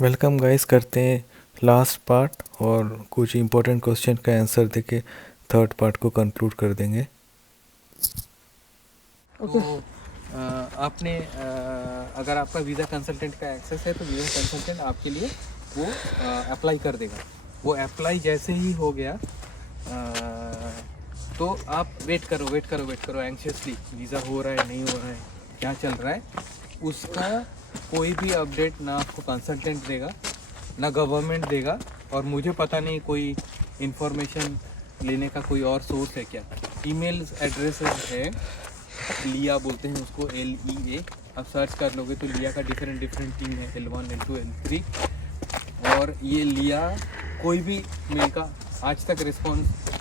Welcome guys, करते हैं last part और कुछ इम्पोर्टेंट क्वेश्चन का आंसर देके थर्ड पार्ट को कंक्लूड कर देंगे। तो आपने अगर आपका वीज़ा कंसल्टेंट का एक्सेस है तो वीज़ा कंसल्टेंट आपके लिए वो अप्लाई कर देगा। वो अप्लाई जैसे ही हो गया तो आप वेट करो एंशियसली, वीज़ा हो रहा है नहीं हो रहा है, क्या चल रहा है, उसका कोई भी अपडेट ना आपको कंसल्टेंट देगा ना गवर्नमेंट देगा। और मुझे पता नहीं कोई इन्फॉर्मेशन लेने का कोई और सोर्स है क्या। ईमेल एड्रेसेस है, लिया बोलते हैं उसको, LEA। आप सर्च कर लोगे तो लिया का डिफरेंट टीम है, L1 L2 L3। और ये लिया कोई भी मेल का आज तक रिस्पॉन्स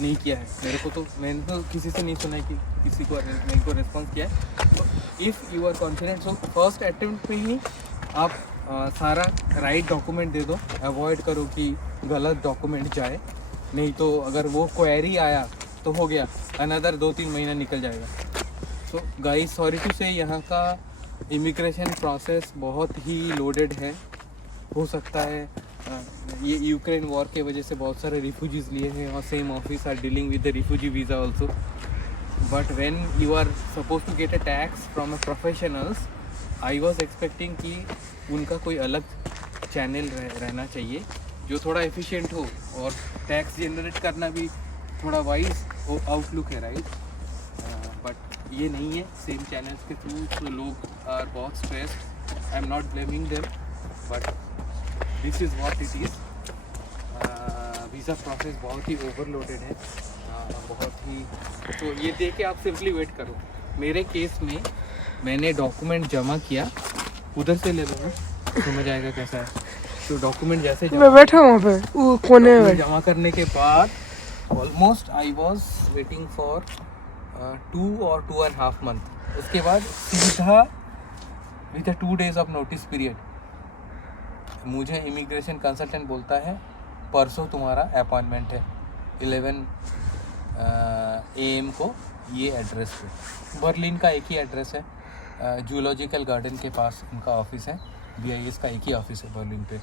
नहीं किया है मेरे को, तो मैंने तो किसी से नहीं सुना है कि किसी को मेरे को रिस्पॉन्स किया है। तो if you are confident so first attempt में ही आप सारा राइट डॉक्यूमेंट दे दो, अवॉइड करो कि गलत डॉक्यूमेंट जाए। नहीं तो अगर वो क्वेरी आया तो हो गया, अनदर 2-3 महीना निकल जाएगा। सो गाइस, सॉरी टू से, यहाँ का इमिग्रेशन प्रोसेस बहुत ही लोडेड है। हो सकता है ये यूक्रेन वॉर के वजह से बहुत सारे रिफ्यूजीज़ लिए हैं और same office are dealing with the refugee visa also. But when you are suppose to get a tax from a professionals, I was expecting कि उनका कोई अलग चैनल रहना चाहिए जो थोड़ा एफिशिएंट हो, और टैक्स जनरेट करना भी थोड़ा वाइज आउटलुक है, राइट। बट ये नहीं है सेम चैनल्स के थ्रू, तो लोग आर बहुत stressed. I am not blaming them, but this is what it is. Visa process बहुत ही ओवरलोडेड है, बहुत ही। तो ये देख के आप सिंपली वेट करो। मेरे केस में मैंने डॉक्यूमेंट जमा किया, उधर से ले लो, समझ आएगा कैसा है। तो डॉक्यूमेंट जैसे मैं बैठा हूँ वहाँ पे वो कोने में। जमा करने के बाद almost I was waiting for 2 और 2.5 मंथ। उसके बाद सीधा with 2 days of notice period मुझे इमिग्रेशन कंसल्टेंट बोलता है परसों तुम्हारा अपॉइंटमेंट है 11 AM को, ये एड्रेस पे। बर्लिन का एक ही एड्रेस है, जूलॉजिकल गार्डन के पास उनका ऑफिस है। BIS का एक ही ऑफिस है बर्लिन पे।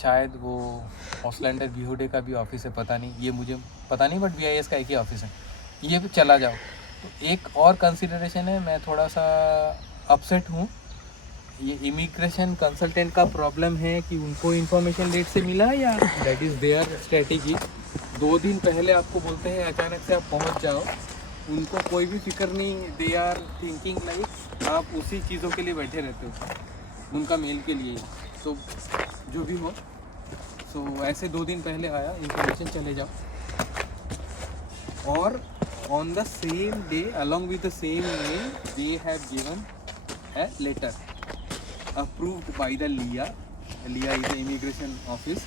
शायद वो ऑसलैंडर बिहुडे का भी ऑफिस है, पता नहीं, ये मुझे पता नहीं, बट BIS का एक ही ऑफिस है। ये भी चला जाओ। तो एक और कंसिडरेशन है, मैं थोड़ा सा अपसेट हूँ। ये इमिग्रेशन कंसल्टेंट का प्रॉब्लम है कि उनको इन्फॉर्मेशन लेट से मिला, या दैट इज़ देयर स्ट्रेटेजी। 2 दिन पहले आपको बोलते हैं, अचानक से आप पहुंच जाओ, उनको कोई भी फिक्र नहीं। दे आर थिंकिंग लाइक आप उसी चीज़ों के लिए बैठे रहते हो, उनका मेल के लिए। तो जो भी हो, सो ऐसे 2 दिन पहले आया इन्फॉर्मेशन, चले जाओ। और on the same day, along with the same mail, they have given a letter approved by the LIA is the immigration office,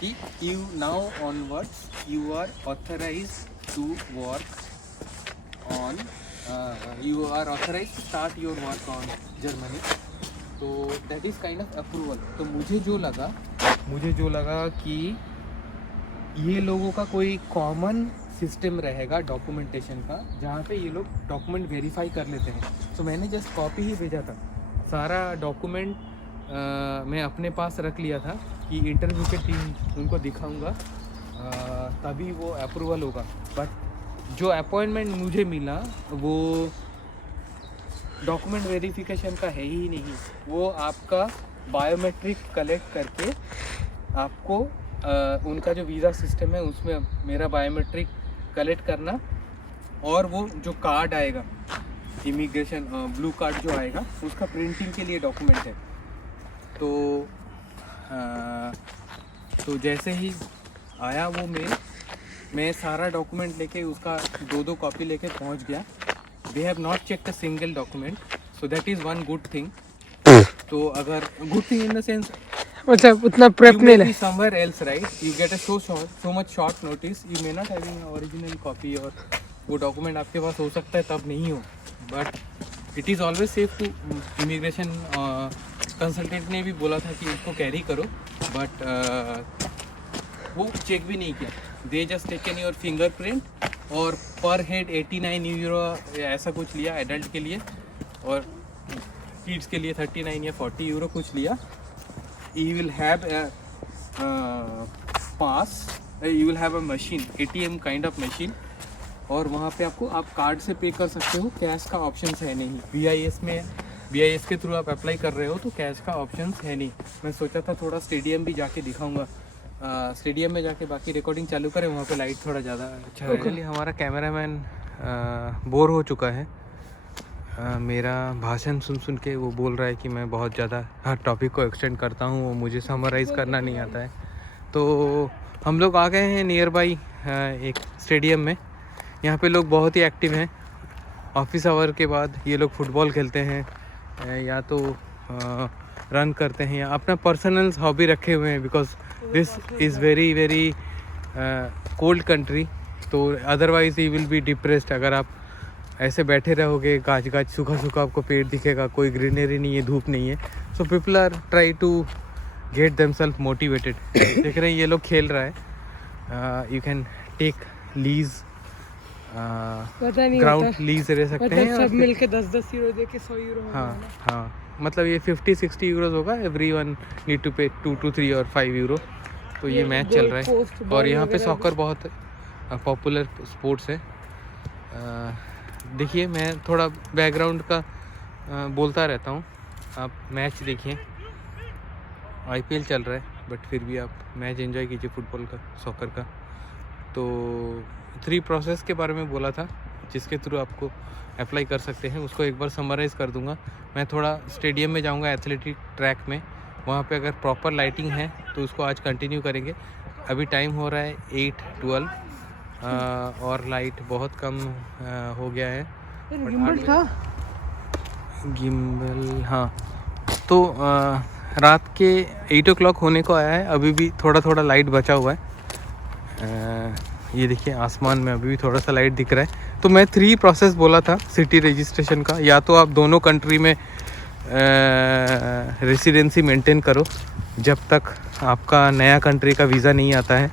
कि you now onwards you are authorized to work on you are authorized to start your work on Germany। तो that is kind of approval। तो मुझे जो लगा कि ये लोगों का कोई कॉमन सिस्टम रहेगा डॉक्यूमेंटेशन का, जहाँ पे ये लोग डॉक्यूमेंट वेरीफाई कर लेते हैं। तो मैंने जस्ट कॉपी ही भेजा था, सारा डॉक्यूमेंट मैं अपने पास रख लिया था कि इंटरव्यू के टीम उनको दिखाऊंगा, तभी वो अप्रूवल होगा। बट जो अपॉइंटमेंट मुझे मिला वो डॉक्यूमेंट वेरिफिकेशन का है ही नहीं। वो आपका बायोमेट्रिक कलेक्ट करके आपको उनका जो वीज़ा सिस्टम है उसमें मेरा बायोमेट्रिक कलेक्ट करना, और वो जो कार्ड आएगा इमिग्रेशन ब्लू कार्ड जो आएगा, उसका प्रिंटिंग के लिए डॉक्यूमेंट है। तो जैसे ही आया वो मेल, मैं सारा डॉक्यूमेंट लेके उसका 2-2 कॉपी लेके पहुंच गया। They have not checked a single document, so that is one good thing. तो अगर good thing in the sense, मतलब उतना प्रेप नहीं है। somewhere else, right? You get a so much short notice, you may not having an original copy, और वो document आपके पास हो सकता है तब नहीं हो। But it is always safe to, immigration consultant ने भी बोला था कि उसको कैरी करो, बट वो चेक भी नहीं किया। They just taken your fingerprint और पर हेड 89 यूरो ऐसा कुछ लिया एडल्ट के लिए, और किड्स के लिए 39 या 40 यूरो कुछ लिया. You will have a pass, you will have a machine, ATM kind of machine. और वहाँ पे आपको आप कार्ड से पे कर सकते हो, कैश का ऑप्शन है नहीं. BIS में BIS के थ्रू आप अप्लाई कर रहे हो तो कैश का ऑप्शन है नहीं. मैं सोचा था थोड़ा स्टेडियम भी जाके दिखाऊंगा. स्टेडियम में जाके बाकी रिकॉर्डिंग चालू करें, वहाँ पे लाइट थोड़ा ज़्यादा अच्छा है. okay. हमारा कैमरामैन बोर हो चुका है. मेरा भाषण सुन के वो बोल रहा है कि मैं बहुत ज़्यादा हर टॉपिक को एक्सटेंड करता हूँ, वो मुझे समराइज़ करना नहीं आता है. तो हम लोग आ गए हैं नियर बाई एक स्टेडियम में. यहाँ पे लोग बहुत ही एक्टिव हैं. ऑफिस आवर के बाद ये लोग फुटबॉल खेलते हैं या तो रन करते हैं या अपना पर्सनल हॉबी रखे हुए हैं. Because this is very very cold country. तो otherwise you will be depressed अगर आप ऐसे बैठे रहोगे. गाछ गाछ सूखा सूखा आपको पेड़ दिखेगा, कोई ग्रीनरी नहीं है, धूप नहीं है. So people are try to get themselves motivated. देख रहे हैं ये लोग खेल रहा है. You can take lease, ground lease ले सकते हैं. सब मिलके 10-10 यूरो दे के 100 यूरो. हाँ, मतलब ये 50-60 यूरोज होगा. एवरी वन नीड टू पे 2 to 3 और 5 यूरो. तो ये मैच चल रहा है और यहाँ पे सॉकर बहुत पॉपुलर स्पोर्ट्स है. देखिए मैं थोड़ा बैकग्राउंड का बोलता रहता हूँ. आप मैच देखिए, IPL चल रहा है बट फिर भी आप मैच एंजॉय कीजिए फुटबॉल का, सॉकर का. तो 3 प्रोसेस के बारे में बोला था जिसके थ्रू आपको अप्लाई कर सकते हैं. उसको एक बार समराइज़ कर दूंगा. मैं थोड़ा स्टेडियम में जाऊंगा, एथलेटिक ट्रैक में. वहाँ पे अगर प्रॉपर लाइटिंग है तो उसको आज कंटिन्यू करेंगे. अभी टाइम हो रहा है 8:12 और लाइट बहुत कम हो गया है. गिम्बल हाँ. तो रात के 8 o'clock होने को आया है. अभी भी थोड़ा थोड़ा लाइट बचा हुआ है. ये देखिए आसमान में अभी भी थोड़ा सा लाइट दिख रहा है. तो मैं 3 प्रोसेस बोला था सिटी रजिस्ट्रेशन का. या तो आप दोनों कंट्री में रेसिडेंसी मेंटेन करो जब तक आपका नया कंट्री का वीज़ा नहीं आता है.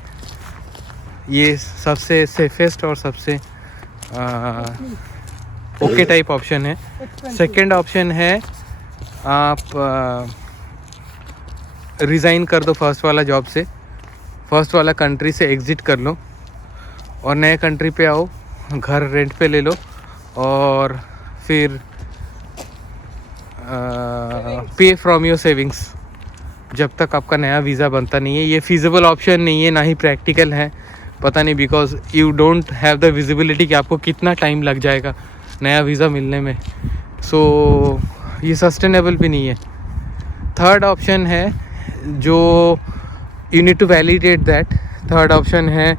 ये सबसे सेफेस्ट और सबसे ओके टाइप ऑप्शन है. सेकंड ऑप्शन है आप रिज़ाइन कर दो फर्स्ट वाला जॉब से, फर्स्ट वाला कंट्री से एग्ज़िट कर लो और नए कंट्री पे आओ, घर रेंट पे ले लो और फिर पे फ्रॉम योर सेविंग्स जब तक आपका नया वीज़ा बनता नहीं है. ये फिजिबल ऑप्शन नहीं है, ना ही प्रैक्टिकल है. पता नहीं because you don't have the visibility कि आपको कितना टाइम लग जाएगा नया वीज़ा मिलने में. सो ये सस्टेनेबल भी नहीं है. थर्ड ऑप्शन है जो you need to validate that. Third option है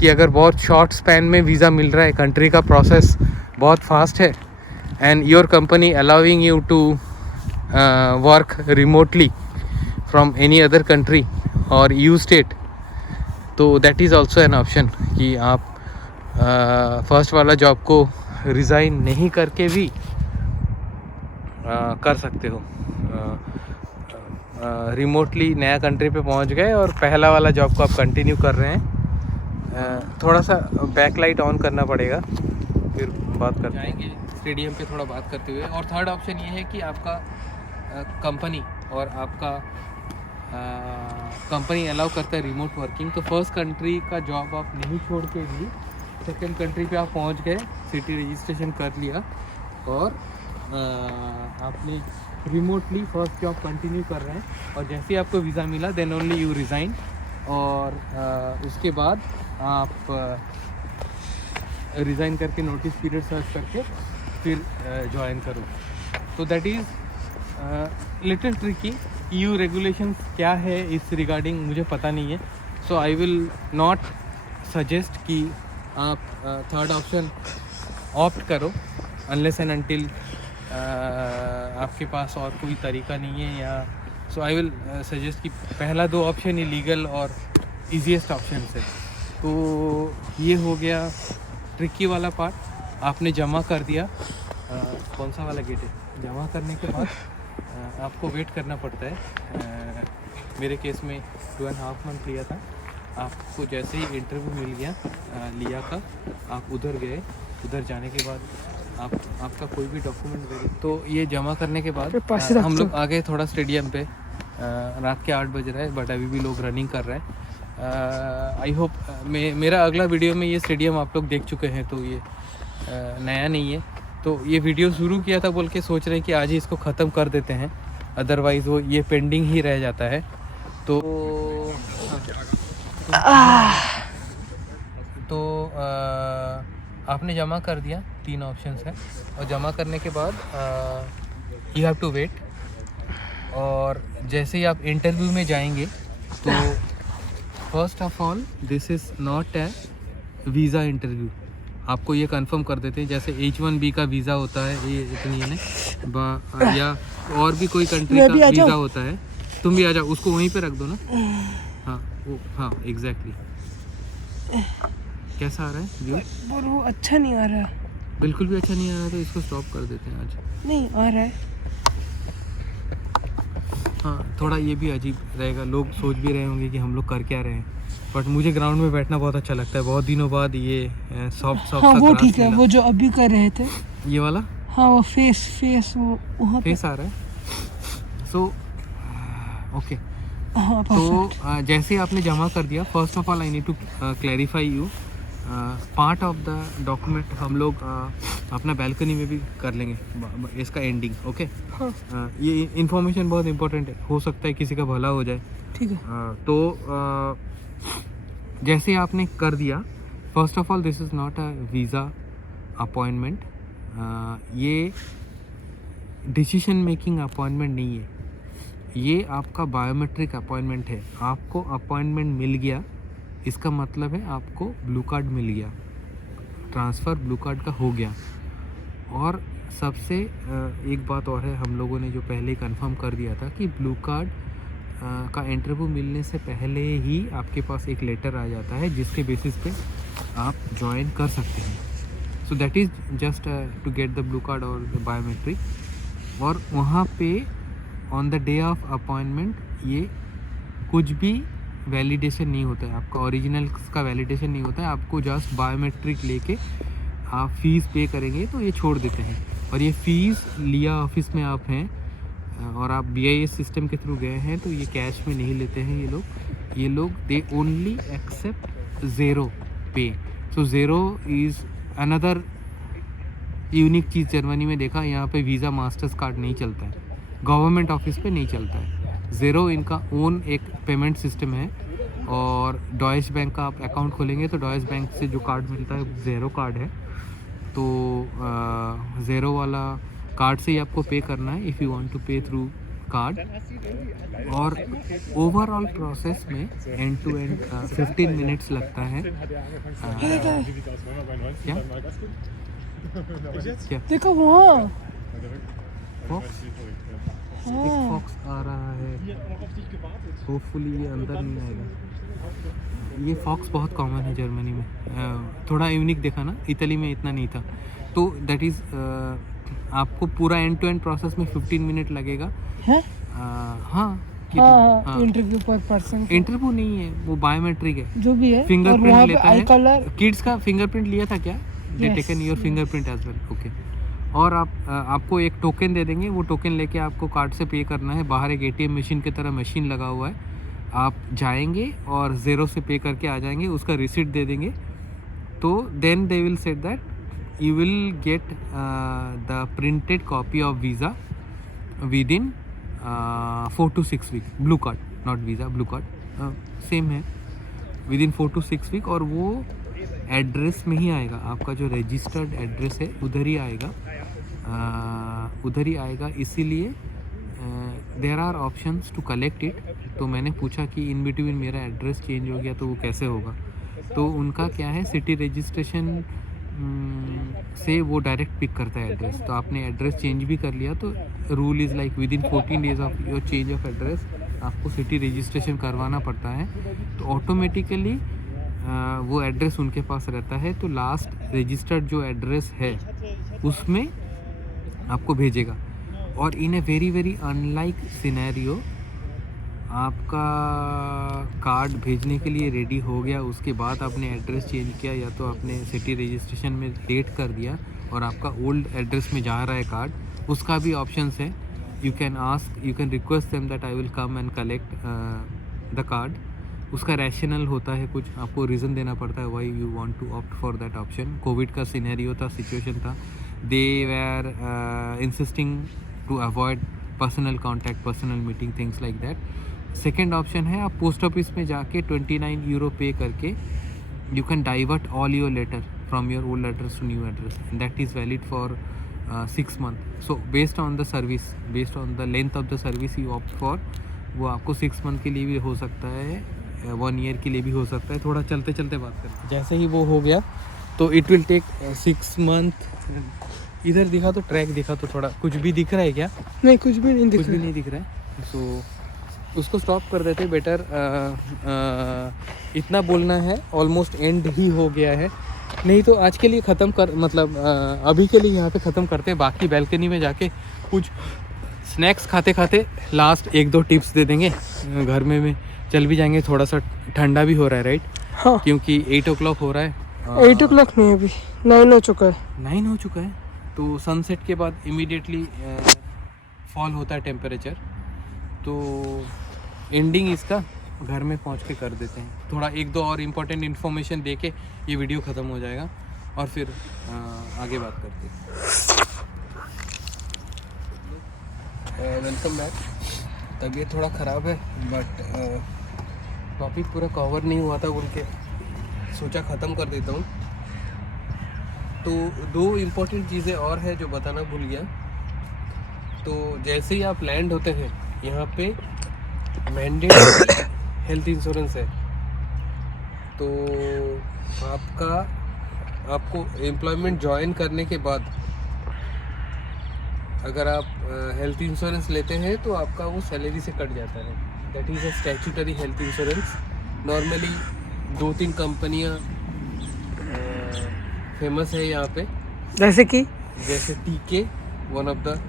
कि अगर बहुत शॉर्ट स्पैन में वीज़ा मिल रहा है, कंट्री का प्रोसेस बहुत फास्ट है and your company allowing you to work remotely from any other country और यू स्टेट, तो that is also an option कि आप फर्स्ट वाला जॉब को रिज़ाइन नहीं करके भी कर सकते हो. रिमोटली नया कंट्री पे पहुंच गए और पहला वाला जॉब को आप कंटिन्यू कर रहे हैं. थोड़ा सा बैकलाइट ऑन करना पड़ेगा, फिर बात करते जाएंगे स्टेडियम पे थोड़ा बात करते हुए. और थर्ड ऑप्शन ये है कि आपका कंपनी और आपका कंपनी अलाउ करता है रिमोट वर्किंग. तो फर्स्ट कंट्री का जॉब आप नहीं छोड़ के भी सेकेंड कंट्री पे आप पहुंच गए, सिटी रजिस्ट्रेशन कर लिया और आपने रिमोटली फर्स्ट जॉब कंटिन्यू कर रहे हैं. और जैसे ही आपको वीज़ा मिला देन ओनली यू रिज़ाइन और उसके बाद आप रिज़ाइन करके नोटिस पीरियड सर्च करके फिर ज्वाइन करो. तो that is little tricky. EU regulations क्या है इस रिगार्डिंग मुझे पता नहीं है. सो आई विल नॉट सजेस्ट कि आप थर्ड ऑप्शन ऑप्ट करो अनलेस एंड अनटिल आपके पास और कोई तरीका नहीं है. या सो आई विल सजेस्ट कि पहला 2 ऑप्शन ही लीगल और ईजीएस्ट ऑप्शन है. तो ये हो गया ट्रिकी वाला पार्ट. आपने जमा कर दिया. कौन सा वाला गेट है? जमा करने के बाद आपको वेट करना पड़ता है. मेरे केस में 2.5 मंथ लिया था. आपको जैसे ही इंटरव्यू मिल गया लिया का, आप उधर गए. उधर जाने के बाद आपका कोई भी डॉक्यूमेंट वेरीफाई, तो ये जमा करने के बाद फिर पास रख हम दो। लोग आगे थोड़ा स्टेडियम पे रात के 8 बज रहा है, बट अभी भी लोग रनिंग कर रहे हैं। आई होप मेरा अगला वीडियो में ये स्टेडियम आप लोग देख चुके हैं, तो ये नया नहीं है। तो ये वीडियो शुरू किया था बोल के सोच रहे हैं कि आज ही इसको ख़त्म कर देते हैं, अदरवाइज़ वो ये पेंडिंग ही रह जाता है। तो आपने जमा कर दिया, 3 ऑप्शंस हैं, और जमा करने के बाद यू हैव टू वेट। और जैसे ही आप इंटरव्यू में जाएंगे तो first of all this is not a visa interview, आपको ये कंफर्म कर देते हैं। जैसे H1B का वीज़ा होता है, ये इतनी है ना, या और भी कोई कंट्री का वीज़ा होता है। तुम भी आ जाओ, उसको वहीं पे रख दो ना। हाँ वो, हाँ एग्जैक्टली। कैसा आ रहा है व्यू? पर वो अच्छा नहीं आ रहा। बिल्कुल भी अच्छा नहीं आ रहा, तो इसको स्टॉप कर देते हैं आज। नहीं आ रहा है। हाँ थोड़ा ये भी अजीब रहेगा, लोग सोच भी रहे होंगे कि हम लोग कर क्या रहे हैं, बट मुझे ग्राउंड में बैठना बहुत अच्छा लगता है। बहुत दिनों बाद ये सॉफ्ट सॉफ्ट हाँ सा वो ग्रास ठीक है, मिला। वो जो अभी कर रहे थे। ये वाला हाँ वो फेस वो वहाँ पे। फेस आ रहा है। सो ओके, हाँ तो परफेक्ट। जैसे आपने जमा कर दिया, first of all I need to clarify you part of the document. हम लोग अपना बैल्कनी में भी कर लेंगे इसका एंडिंग, ओके। हाँ ये इन्फॉर्मेशन बहुत इंपॉर्टेंट है, हो सकता है किसी का भला हो जाए। ठीक है। तो जैसे आपने कर दिया, first of all this is not a visa appointment, ये डिसीजन मेकिंग अपॉइंटमेंट नहीं है, ये आपका बायोमेट्रिक अपॉइंटमेंट है। आपको अपॉइंटमेंट मिल गया, इसका मतलब है आपको ब्लू कार्ड मिल गया, ट्रांसफ़र ब्लू कार्ड का हो गया। और सबसे एक बात और है, हम लोगों ने जो पहले कंफर्म कर दिया था कि ब्लू कार्ड का इंटरव्यू मिलने से पहले ही आपके पास एक लेटर आ जाता है जिसके बेसिस पे आप ज्वाइन कर सकते हैं। So that is just to get the blue card और द बायोमेट्रिक। और वहाँ पे on the day of appointment ये कुछ भी वैलिडेशन नहीं होता है, आपका ओरिजिनल का वैलिडेशन नहीं होता है, आपको जस्ट बायोमेट्रिक लेके आप फ़ीस पे करेंगे तो ये छोड़ देते हैं। और ये फ़ीस लिया ऑफिस में आप हैं और आप BIS सिस्टम के थ्रू गए हैं, तो ये कैश में नहीं लेते हैं ये लोग दे ओनली एक्सेप्ट ज़ेरो पे। So zero is another unique चीज़ जर्मनी में देखा, यहाँ पे वीज़ा मास्टर्स कार्ड नहीं चलता है, गवर्नमेंट ऑफिस पे नहीं चलता है। ज़ेरो इनका ओन एक पेमेंट सिस्टम है। और डॉइश बैंक का आप अकाउंट खोलेंगे तो डॉइश बैंक से जो कार्ड मिलता है ज़ेरो कार्ड है, तो ज़ेरो वाला कार्ड से ही आपको पे करना है इफ़ यू वांट टू पे थ्रू कार्ड। और ओवरऑल प्रोसेस में एंड टू एंड 15 मिनट्स लगता है। क्या क्या देखो वहाँ। फॉक्स, एक हाँ फॉक्स आ रहा है, होपफुली ये अंदर नहीं आएगा। ये फॉक्स बहुत कॉमन है जर्मनी में, थोड़ा यूनिक देखा ना, इटली में इतना नहीं था। तो दैट इज़ आपको पूरा एंड टू एंड प्रोसेस में 15 मिनट लगेगा। है। हाँ हाँ इंटरव्यू पर पर्सन इंटरव्यू नहीं है, वो बायोमेट्रिक है, जो भी है। और फिंगरप्रिंट वहाँ पे लेता आई है। कलर। किड्स का फिंगरप्रिंट लिया था क्या? They Yes, taken your fingerprint as well, okay. और आपको एक टोकन दे देंगे, वो टोकन लेके आपको कार्ड से पे करना है। बाहर एक ATM मशीन की तरह मशीन लगा हुआ है, आप जाएंगे और ज़ेरो से पे करके आ जाएंगे, उसका रिसिप्ट दे देंगे। तो then they will said that you will get the printed copy of visa within 4 to 6 week. Blue card, not visa, blue card same है, विद इन 4 to 6 वीक। और वो एड्रेस में ही आएगा, आपका जो रजिस्टर्ड एड्रेस है उधर ही आएगा, इसीलिए there are options to collect it. तो मैंने पूछा कि इन बिटवीन मेरा एड्रेस चेंज हो गया तो वो कैसे होगा, तो उनका क्या है, सिटी रजिस्ट्रेशन से वो डायरेक्ट पिक करता है एड्रेस। तो आपने एड्रेस चेंज भी कर लिया तो rule is like with in 14 days of your change of address आपको सिटी रजिस्ट्रेशन करवाना पड़ता है। तो ऑटोमेटिकली वो एड्रेस उनके पास रहता है, तो लास्ट रजिस्टर्ड जो एड्रेस है उसमें आपको भेजेगा। और in a very very unlike scenario, आपका कार्ड भेजने के लिए रेडी हो गया, उसके बाद आपने एड्रेस चेंज किया या तो आपने सिटी रजिस्ट्रेशन में लेट कर दिया और आपका ओल्ड एड्रेस में जा रहा है कार्ड, उसका भी ऑप्शंस है. You can request them that I will come and collect the card. उसका रैशनल होता है, कुछ आपको रीज़न देना पड़ता है why you want to opt for that option. Covid का सिनेरियो था, सिचुएशन था. They were insisting to avoid personal contact, personal meeting, things like that. Second option है, आप पोस्ट ऑफिस में जाके 29 यूरो पे करके you can divert all your letter from your old address to new address. That is valid for 6 months. So based on the service, based on the length of the service you opt for, वो आपको 6 month के लिए भी हो सकता है, 1 year के लिए भी हो सकता है. थोड़ा चलते चलते बात करें. जैसे ही वो हो गया तो इट विल टेक 6 month. इधर दिखा तो ट्रैक दिखा तो थोड़ा कुछ भी दिख रहा है क्या? नहीं, कुछ भी नहीं दिख कुछ भी रहा। नहीं दिख रहा है. सो उसको स्टॉप कर देते बेटर. इतना बोलना है, ऑलमोस्ट एंड ही हो गया है. नहीं तो आज के लिए ख़त्म कर, मतलब अभी के लिए यहाँ पे ख़त्म करते हैं. बाकी बैल्कनी में जाके कुछ स्नैक्स खाते खाते लास्ट 1-2 टिप्स दे देंगे. घर में चल भी जाएंगे. थोड़ा सा ठंडा भी हो रहा है राइट, हाँ, क्योंकि 8 o'clock हो रहा है. 8 o'clock नहीं, अभी 9 हो चुका है। 9 हो चुका है. तो सनसेट के बाद इमीडिएटली फॉल होता है टेम्परेचर. तो एंडिंग इसका घर में पहुंच के कर देते हैं. थोड़ा 1-2 और इम्पोर्टेंट इन्फॉर्मेशन दे के ये वीडियो ख़त्म हो जाएगा और फिर आगे बात करते हैं. Welcome back. तबीयत थोड़ा ख़राब है बट टॉपिक पूरा कवर नहीं हुआ था बोल के सोचा ख़त्म कर देता हूँ. तो 2 इम्पोर्टेंट चीज़ें और है जो बताना भूल गया. तो जैसे ही आप लैंड होते हैं यहाँ पे मैंडेटरी हेल्थ इंश्योरेंस है. तो आपको एम्प्लॉयमेंट ज्वाइन करने के बाद अगर आप हेल्थ इंश्योरेंस लेते हैं तो आपका वो सैलरी से कट जाता है. That is a statutory health insurance. Normally 2-3 कंपनियाँ फेमस है यहाँ पे, जैसे कि जैसे टीके वन ऑफ द,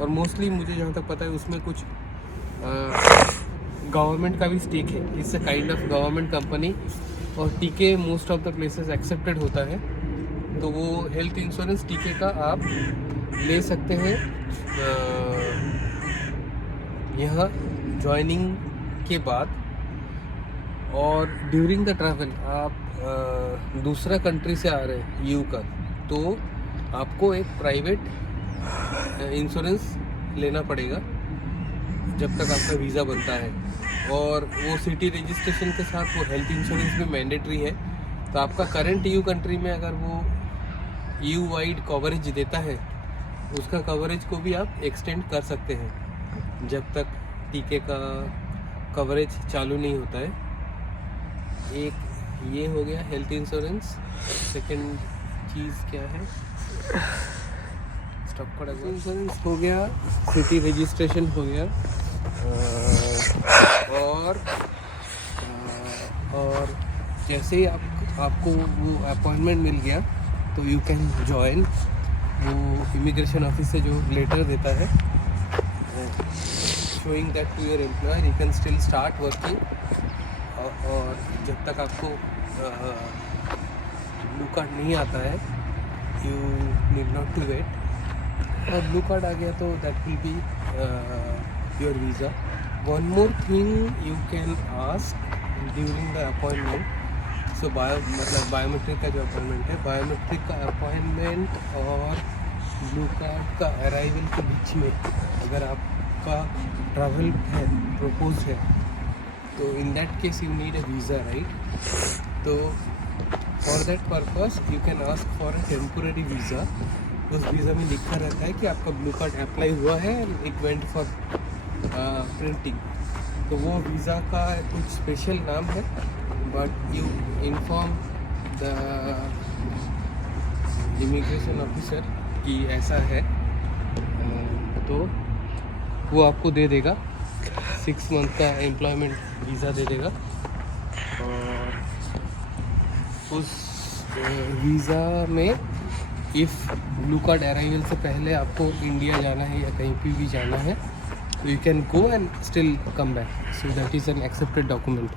और मोस्टली मुझे जहाँ तक पता है उसमें कुछ गवर्नमेंट का भी स्टेक है. It's a kind of government company. और टीके most of the places accepted होता है. तो वो हेल्थ इंश्योरेंस टीके का आप ले सकते हैं यहाँ ज्वाइनिंग के बाद. और ड्यूरिंग द ट्रैवल आप दूसरा कंट्री से आ रहे हैं EU का, तो आपको एक प्राइवेट इंश्योरेंस लेना पड़ेगा जब तक आपका वीज़ा बनता है. और वो सिटी रजिस्ट्रेशन के साथ वो हेल्थ इंश्योरेंस भी मैंडेटरी है. तो आपका करंट EU कंट्री में अगर वो EU वाइड कवरेज देता है, उसका कवरेज को भी आप एक्सटेंड कर सकते हैं जब तक टीके का कवरेज चालू नहीं होता है. एक ये हो गया हेल्थ इंश्योरेंस. सेकंड चीज़ क्या है, स्टॉक का इंश्योरेंस हो गया, सिटी रजिस्ट्रेशन हो गया. और जैसे ही आपको वो अपॉइंटमेंट मिल गया तो यू कैन जॉइन. वो इमिग्रेशन ऑफिस से जो लेटर देता है showing that to your employer, you can still start working. और जब तक आपको ब्लू कार्ड नहीं आता है you need not to wait. और ब्लू कार्ड आ गया तो that will be your visa. One more thing you can ask during the appointment. So biometric का जो अपॉइंटमेंट है, बायोमेट्रिक का अपॉइंटमेंट और ब्लू कार्ड का अराइवल के बीच में अगर आपका ट्रैवल है, प्रपोज है, तो in that case you need a visa right. तो for that purpose you can ask for a temporary visa. उस वीज़ा में लिखा रहता है कि आपका ब्लू कार्ड अप्लाई हुआ है and it went for printing. तो वो वीज़ा का कुछ स्पेशल नाम है, but you inform the immigration officer कि ऐसा है, तो वो आपको दे देगा 6 month का एम्प्लॉयमेंट वीज़ा दे देगा. और उस वीज़ा में इफ़ ब्लू कार्ड अराइवल से पहले आपको इंडिया जाना है या कहीं पे भी जाना है तो you can go and still come back. So that is an accepted document.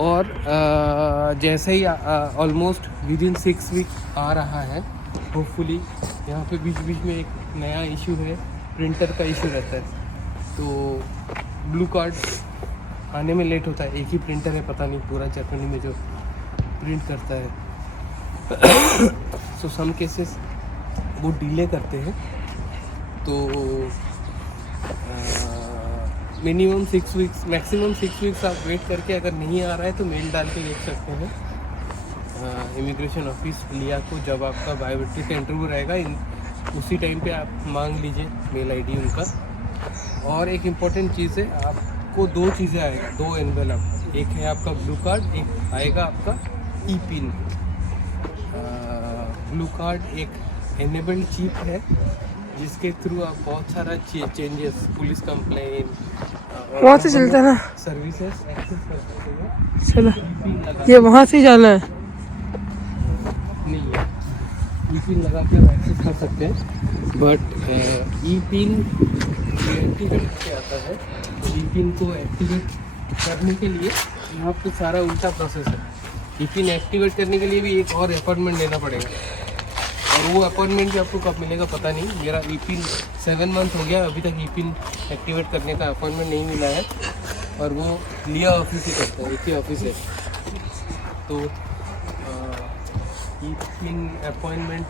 और जैसे ही ऑलमोस्ट विद इन 6 week आ रहा है होपफुली यहाँ पे बीच बीच में एक नया इशू है, प्रिंटर का इशू रहता है, तो ब्लू कार्ड आने में लेट होता है। एक ही प्रिंटर है, पता नहीं पूरा जर्मनी में जो प्रिंट करता है। सो सम केसेस वो डिले करते हैं, तो मिनिमम 6 वीक्स, मैक्सिमम 6 वीक्स आप वेट करके अगर नहीं आ रहा है तो मेल डाल के देख सकते हैं इमिग्रेशन ऑफिस लिया को। जब आपका बायोमेट्रिक का इंटरव्यू रहेगा उसी टाइम पे आप मांग लीजिए मेल आईडी उनका। और एक इम्पॉर्टेंट चीज़ है, आपको 2 चीज़ें आएगा, 2 एनवेलप, एक है आपका ब्लू कार्ड, एक आएगा आपका ई पिन। ब्लू कार्ड एक एनेबल्ड चिप है जिसके थ्रू आप बहुत सारा चेंजेस, पुलिस कंप्लेन, वहाँ से चलता है ना, सर्विसेज एक्सेस कर सकते हो। चलो ये वहाँ से ही जाना है। नहीं है, ई पिन लगा के आप एक्सेस कर सकते हैं, बट ई पिन एक्टिवेट करके आता है। तो ई पिन को एक्टिवेट करने के लिए यहाँ पे सारा उल्टा प्रोसेस है। ई पिन एक्टिवेट करने के लिए भी एक और अपॉइंटमेंट लेना पड़ेगा, और वो अपॉइंटमेंट भी आपको कब मिलेगा पता नहीं। मेरा ई पिन 7 मंथ हो गया, अभी तक ई पिन एक्टिवेट करने का अपॉइंटमेंट नहीं मिला है, और वो लिया ऑफिस ही करता है, एक ही ऑफिस है। तो ई पिन अपॉइंटमेंट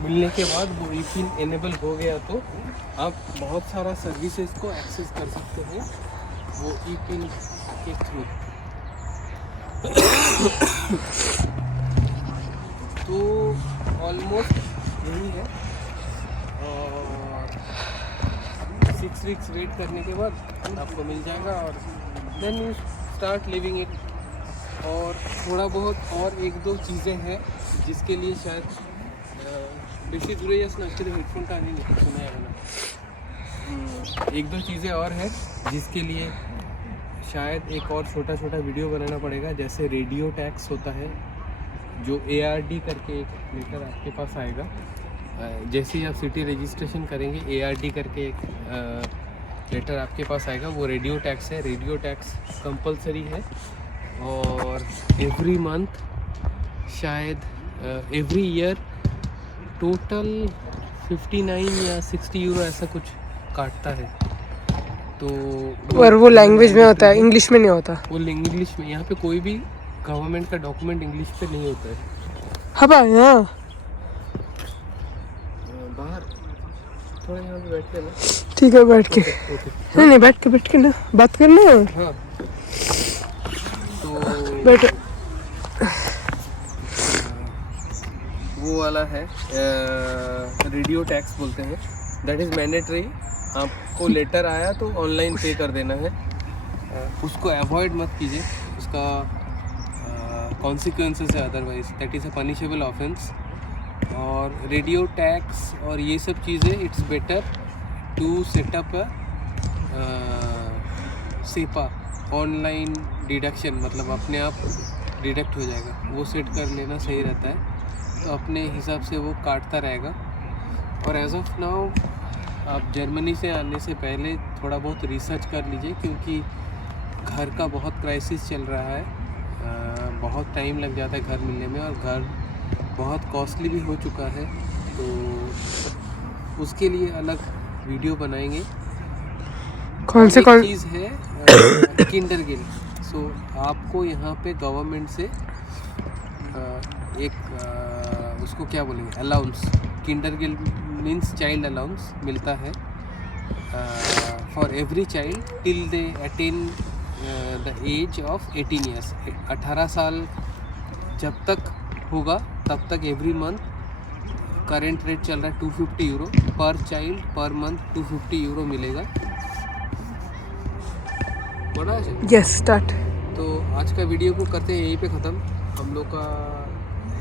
मिलने के बाद वो ई पिन एनेबल हो गया तो आप बहुत सारा सर्विसेज को एक्सेस कर सकते हैं वो ई पिन के थ्रू। तो ऑलमोस्ट यही है, और 6 वीक्स वेट करने के बाद आपको मिल जाएगा, और then you start living it. और थोड़ा बहुत और 1-2 चीज़ें हैं जिसके लिए शायद बेसी दूर जैसे अच्छे हेडफोन का नहीं सुना है ना। 1-2 चीज़ें और हैं जिसके लिए शायद एक और छोटा वीडियो बनाना पड़ेगा। जैसे रेडियो टैक्स होता है, जो ARD करके एक लेटर आपके पास आएगा जैसे ही आप सिटी रजिस्ट्रेशन करेंगे। ARD करके एक लेटर आपके पास आएगा, वो रेडियो टैक्स है। रेडियो टैक्स कंपलसरी है, और एवरी मंथ शायद एवरी ईयर टोटल 59 या 60 यूरो ऐसा कुछ काटता है। तो और वो लैंग्वेज में होता है, इंग्लिश में नहीं होता। वो इंग्लिश में, यहाँ पे कोई भी गवर्नमेंट का डॉक्यूमेंट इंग्लिश पे नहीं होता है। हाँ भाई, हाँ बाहर थोड़ा यहाँ पे बैठते हैं ना। ठीक है, बैठ के नहीं बैठ के ना बात करना है। हाँ, तो बैठ। वो वाला है रेडियो टैक्स बोलते हैं, दैट इज़ मैंडेटरी। आपको लेटर आया तो ऑनलाइन पे कर देना है, उसको अवॉइड मत कीजिए, उसका कॉन्सिक्वेंसेस है otherwise, that is a punishable offence. और रेडियो टैक्स और ये सब चीज़ें, it's better to setup SEPA online deduction, मतलब अपने आप डिडक्ट हो जाएगा, वो सेट कर लेना सही रहता है। तो अपने हिसाब से वो काटता रहेगा। और एज ऑफ नाउ आप जर्मनी से आने से पहले थोड़ा बहुत रिसर्च कर लीजिए, क्योंकि घर का बहुत क्राइसिस चल रहा है, बहुत टाइम लग जाता है घर मिलने में, और घर बहुत कॉस्टली भी हो चुका है। तो उसके लिए अलग वीडियो बनाएंगे। कौन चीज़ है किंडरगार्टन। सो आपको यहाँ पे गवर्नमेंट से एक उसको क्या बोलेंगे, allowance, kindergarten means child allowance मिलता है for every child till they attain the age of 18 years. 18 साल जब तक होगा तब तक एवरी मंथ करेंट रेट चल रहा है 250 यूरो पर चाइल्ड पर मंथ, 250 यूरो मिलेगा। बड़ा है। Yes, start. तो आज का वीडियो को करते हैं यहीं पे ख़त्म। हम लोग का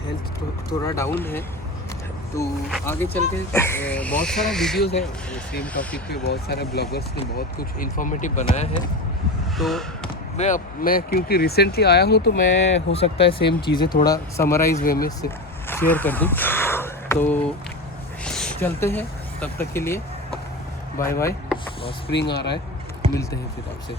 हेल्थ थोड़ा डाउन है, तो आगे चल के बहुत सारा वीडियोस है सेम टॉपिक पे, बहुत सारे ब्लॉगर्स ने बहुत कुछ इन्फॉर्मेटिव बनाया है। तो मैं क्योंकि रिसेंटली आया हूँ, तो मैं हो सकता है सेम चीज़ें थोड़ा समराइज वे में से शेयर कर दूँ। तो चलते हैं, तब तक के लिए बाय बाय। और स्प्रिंग आ रहा है, मिलते हैं फिर आपसे।